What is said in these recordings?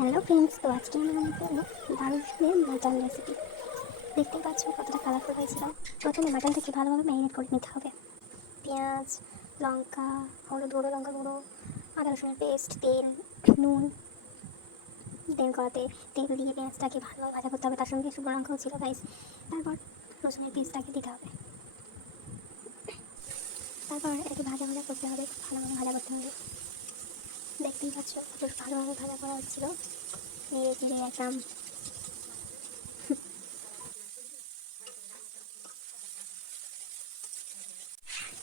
Hello friends, তো আজকে আমি বানাবো দারুণ মাটন রেসিপি। দেখতেই পাচ্ছ কতটা কালারফুল হয়েছিল। প্রথমে মাটনটাকে ভালোভাবে ম্যারিনেট করে নিতে হবে। পেঁয়াজ, লঙ্কা, হলুদ গুঁড়ো, লঙ্কা গুঁড়ো, আদা রসুনের পেস্ট, তেল, নুন, দেন কড়াতে তেল দিয়ে পেঁয়াজটাকে ভালোভাবে ভাজা করতে হবে। তার সঙ্গে শুকনো লঙ্কাও ছিল গাইস। তারপর রসুনের পেস্টটাকে দিতে হবে। তারপর এটাকে ভাজা ভাজা করতে হবে, ভালোভাবে ভাজা করতে হবে। দেখতেই পাচ্ছ কত ভালোভাবে ভাজা করা হচ্ছিল। নেড়ে চেড়ে একদম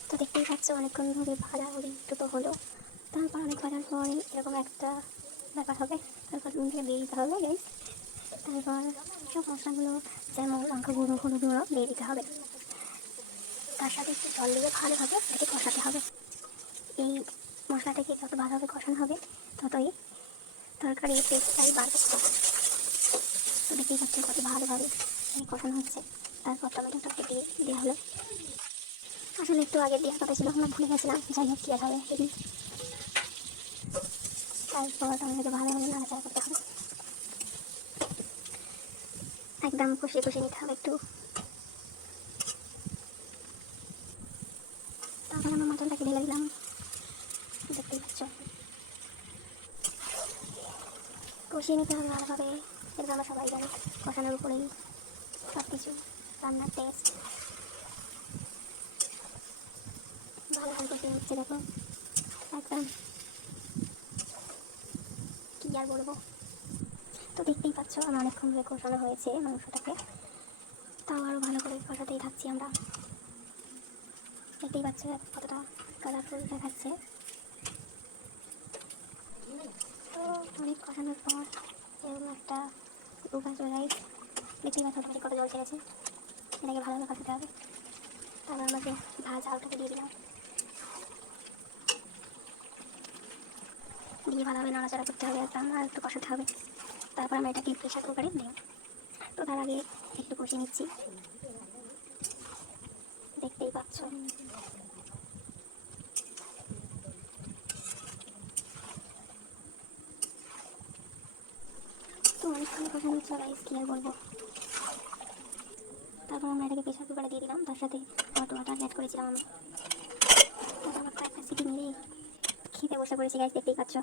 তো দেখতেই পাচ্ছ অনেকক্ষণ ধরে ভাজা হলে একটু তো হলো। তারপর অনেক ভাজার পরে এরকম একটা ব্যাপার হবে। তারপর নুন দিয়ে দিয়ে দিতে হবে গাইস। তারপর সব মশলাগুলো যেমন লঙ্কা গুঁড়ো, হলুদ গুঁড়ো দিয়ে দিতে হবে। তার সাথে একটু জল দিয়ে ভালোভাবে এটাকে কষাতে হবে। এই মশলাটাকে যত ভালোভাবে কষানো হবে ততই তরকারির টেস্টটাই বাড়বে। তো দেখতেই পাচ্ছ কত ভালোভাবে কষানো হচ্ছে। তারপর টমেটোটাকে দিয়ে দেওয়া হলো। আসলে একটু আগে দেওয়ার কথা ছিল, আমরা ভুলে গেছিলাম। যাই হোক, কী আর হবে। তারপর টমেটোকে ভালোভাবে নাড়াচাড়া করতে হবে, একদম কষিয়ে কষিয়ে নিতে হবে একটু। তারপর আমরা মাটনটাকে ঢেলে দিলাম। দেখতেই পাচ্ছ কষিয়ে নিতে হবে ভালোভাবে। এরকম আমরা সবাই জানি কষানোর উপরেই সব কিছু, রান্নার টেস্ট। ভালোভাবে কষিয়ে নিচ্ছে দেখো, একদম কী আর বলবো। তো দেখতেই পাচ্ছ আমার অনেকক্ষণ ধরে কষানো হয়েছে মাংসটাকে। তাও আরও ভালো করে কষাতেই থাকছি আমরা। দেখতেই পাচ্ছ কতটা কালারফুল দেখাচ্ছে। তো অনেক কষানোর পর এরকম একটা রূপ আসবে গাইস। দেখতেই পাচ্ছ ওটা কত জল ছেড়েছে। এটাকে ভালোভাবে কষাতে হবে। তারপর আমাকে ভাজা আলুটাকে দিয়ে দিলাম, দিয়ে ভালোভাবে নাড়াচাড়া করতে হবে, একদম আর একটু কষাতে হবে। তারপর আমরা এটাকে প্রেশার কুকারে দিই। তো তার আগে একটু কষিয়ে নিচ্ছি। দেখতেই পাচ্ছ তো অনেকক্ষণ কষানো হচ্ছে গাইস, কী আর বলবো। তারপর আমরা এটাকে প্রেশার কুকারে দিয়ে দিলাম। তার সাথে হট ওয়াটার অ্যাড করেছিলাম আমি। তারপর আমরা কয়েকটা সিটি মেরে খেতে বসে পড়েছি গাইস, দেখতেই পাচ্ছ।